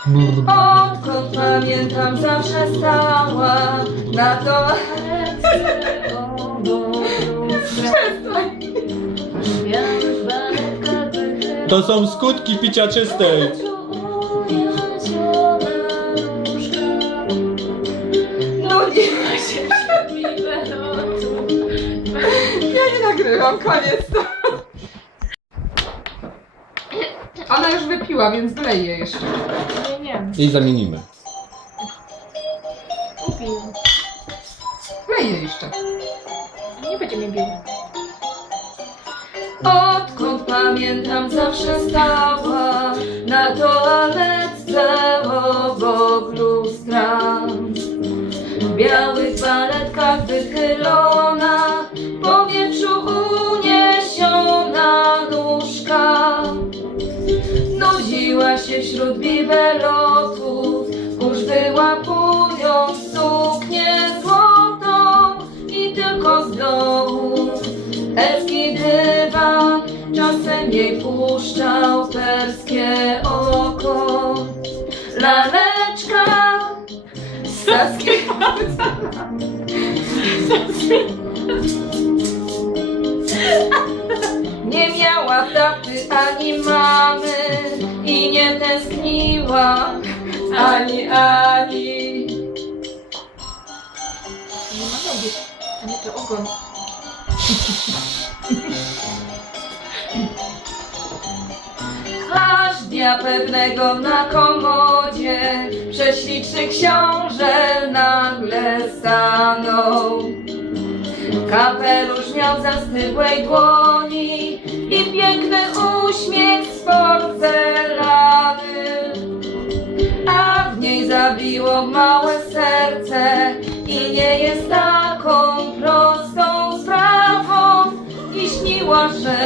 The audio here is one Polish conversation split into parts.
Odkąd pamiętam zawsze stała na toalecie To są skutki picia czystej. Nudziła się Ja nie nagrywam, koniec to. Ona już wypiła, więc wleję jeszcze. Nie, nie. I zamienimy. Upił. Wleję jeszcze. Nie będzie mnie bił. Odkąd pamiętam zawsze stała na toaletce obok lustra. W białych baletkach wychylona, się wśród bibelotów, kurz wyłapując suknię złotą i tylko z dołu Elski dywan czasem jej puszczał perskie oko. Laleczka z saskiego Nie miała taty ani mamy i nie tęskniła ani ani. Nie ma nogi. A nie to ogon. Aż dnia pewnego na komodzie prześliczny książę nagle stanął. Kapelusz miał zastygłej dłoni zabiło małe serce i nie jest taką prostą sprawą. I śniła, że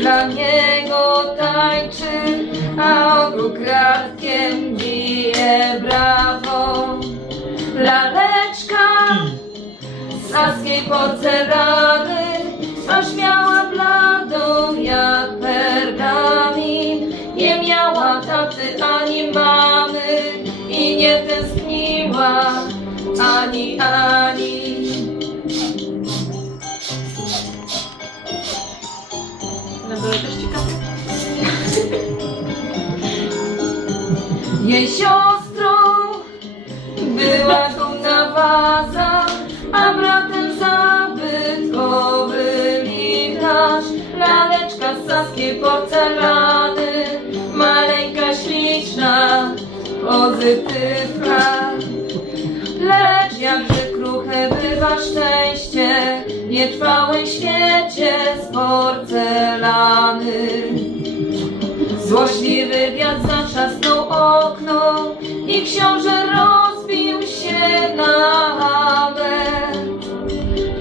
dla niego tańczy, a ukradkiem bije brawo. Laleczka z saskiej porcelany, aż miała bladą jak pergamin. Nie miała taty ani mamy ani ani. Na dole też ciekawe. Jej siostrą była dumna waza, a bratem zabytkowy lichtarz. Laleczka z saskiej porcelany, maleńka śliczna, pozytywka. Szczęście w nietrwałym świecie z porcelany. Złośliwy wiatr zatrzasnął okno i książę rozbił się na amen.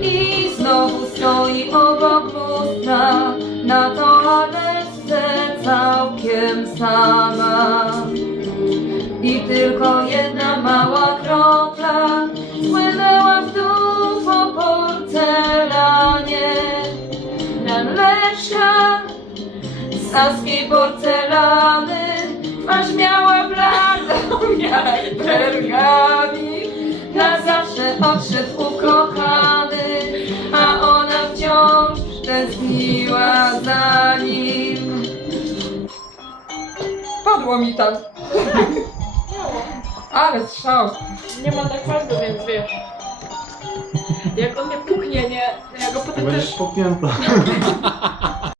I znowu stoi obok lustra na toaletce całkiem sama. I tylko jedna saskiej porcelany Twarz miała bladą jak pergamin Na zawsze odszedł ukochany A ona wciąż tęskniła za nim Padło mi tam Miało. Ale strzał Nie ma tak bardzo, więc wiesz. Jak on mnie puknie, nie? Ja go potem Będziesz też... popięta.